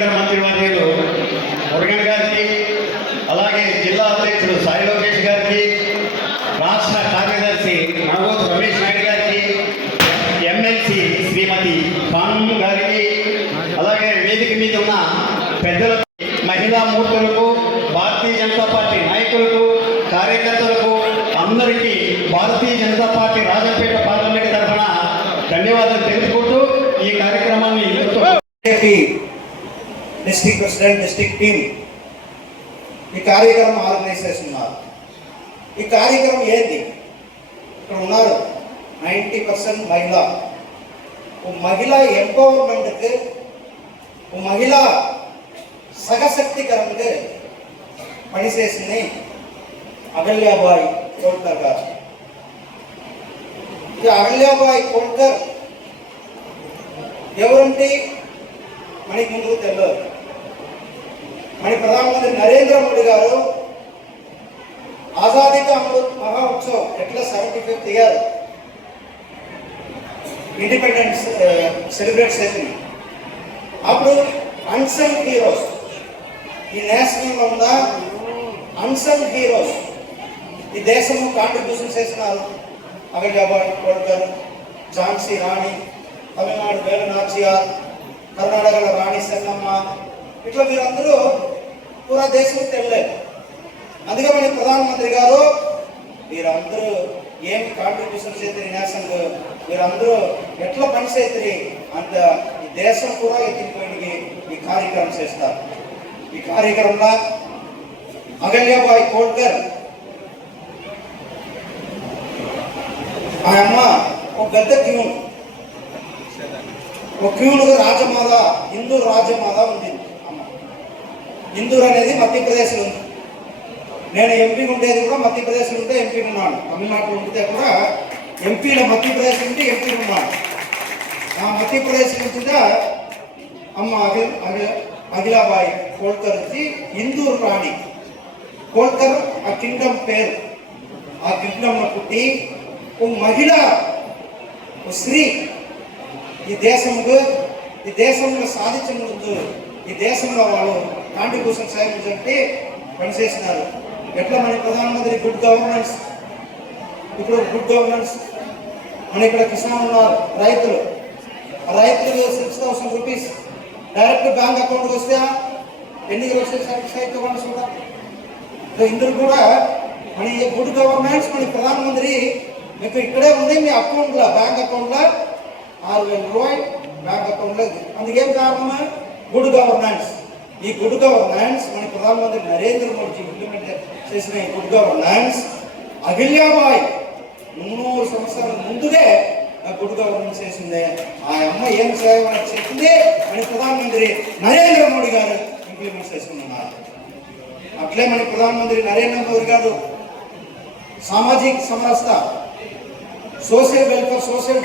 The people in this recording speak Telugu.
కేంద్ర మంత్రివర్యులు మురుగన్ గారికి, అలాగే జిల్లా అధ్యక్షుడు సాయి లోకేష్ గారికి, రాష్ట్ర కార్యదర్శి నాగోతు రమేష్ నాయుడు గారికి, ఎమ్మెల్సీ శ్రీమతి ఖాన్ గారికి, అలాగే వేదిక మీద ఉన్న పెద్దలకు, మహిళా మూర్తులకు, భారతీయ జనతా పార్టీ నాయకులకు, కార్యకర్తలకు అందరికీ భారతీయ జనతా పార్టీ రాజంపేట పార్లమెంట్ తరఫున ధన్యవాదాలు తెలుపుకుంటూ ఈ కార్యక్రమాన్ని డిస్ట్రిక్ట్ ప్రెసిడెంట్, డిస్ట్రిక్ట్ టీమ్ ఈ కార్యక్రమం ఆర్గనైజ్ చేస్తున్నారు. ఈ కార్యక్రమం ఏంటి? ఇక్కడ ఉన్నారు 90% మహిళ. మహిళా ఎంపవర్మెంట్కి, మహిళా సగశక్తికరణకి పనిచేసింది అహల్యాబాయి హోల్కర్ గారు. ఈ అహల్యాబాయి హోల్కర్ ఎవరంటే మనకి ముందుకు తెలియదు. మన ప్రధానమంత్రి నరేంద్ర మోడీ గారు ఆజాదీ కా అమృత్ మహోత్సవ్ ఎట్లా 75th ఇయర్ ఇండిపెండెన్స్ సెలబ్రేట్ చేసింది. అప్పుడు అన్సంగ్ హీరోస్, ఈ నేషనల్ ఉన్న అన్సంగ్ హీరోస్ ఈ దేశంలో కాంట్రిబ్యూషన్ చేస్తున్నారు. అహల్యాబాయి హోల్కర్, ఝాన్సీ రాణి, తమిళనాడు వేలు నాచియార్, కర్ణాటకలో రాణి చెన్నమ్మ, ఇట్లా వీరందరూ పూరా దేశం తెలియలేదు. అందుకే మన ప్రధానమంత్రి గారు వీరందరూ ఏం కాంట్రిబ్యూషన్ చేస్తారు నేషనల్, వీరందరూ ఎట్లా పని చేస్తారు అంత ఈ దేశం కూడా ఎత్తిపోయి ఈ కార్యక్రమం చేస్తారు. ఈ కార్యక్రమంలో అహల్యాబాయి హోల్కర్ ఆ అమ్మ ఒక పెద్ద క్యూన్, ఒక క్యూన్గా రాజమాత, ఇందూర్ రాజమాత ఉంది. ఇందూర్ అనేది మధ్యప్రదేశ్లో ఉంది. నేను ఎంపీ ఉండేది కూడా మధ్యప్రదేశ్లో ఉంటే ఎంపీ ఉన్నాను. తమిళనాడులో ఉంటే కూడా ఎంపీలో మధ్యప్రదేశ్ ఉంటే ఎంపీ ఉన్నాను. ఆ మధ్యప్రదేశ్ నుంచి అమ్మ అఖిలాబాయి హోల్కర్ వచ్చి ఇందూర్ రాణి హోల్కర్ ఆ కింగ్డమ్ పేరు. ఆ కింగ్డమ్లో పుట్టి ఓ మహిళ, ఓ స్త్రీ ఈ దేశంలో సాధించిన ముందు ఈ దేశంలో వాళ్ళు కాంట్రిబ్యూషన్ సాధించంటే పనిచేస్తున్నారు. ఎట్లా మన ప్రధానమంత్రి గుడ్ గవర్నెన్స్, ఇప్పుడు గుడ్ గవర్నెన్స్ మన ఇక్కడ కిసాన్ ఉన్నారు, రైతులు 6,000 రూపీస్ డైరెక్ట్ బ్యాంక్ అకౌంట్కి వస్తే ఎన్ని రోజులు కూడా ఇందులో కూడా మన గుడ్ గవర్నెన్స్ మన ప్రధానమంత్రి మీకు ఇక్కడే ఉంది. మీ అకౌంట్లో బ్యాంక్ అకౌంట్లో 6,000 రూపాయలు బ్యాంక్ అకౌంట్లో. అందుకేం కారణమా? Good governance. ఈ గుడ్ గవర్నెన్స్ మన ప్రధానమంత్రి నరేంద్ర మోడీ ఇంప్లిమెంట్ చేసిన ఈ గుడ్ గవర్నెన్స్ అహల్యాబాయి 300 సంవత్సరాల ముందుగా గుడ్ గవర్నెన్స్ చేసింది. ఆ అమ్మ ఏం సేవ చేసింది మన ప్రధానమంత్రి నరేంద్ర మోడీ గారు ఇంప్లిమెంట్ చేసుకున్నారు. అట్లే మన ప్రధానమంత్రి నరేంద్ర మోడీ గారు సామాజిక సమరసత, సోషల్ వెల్ఫేర్, సోషల్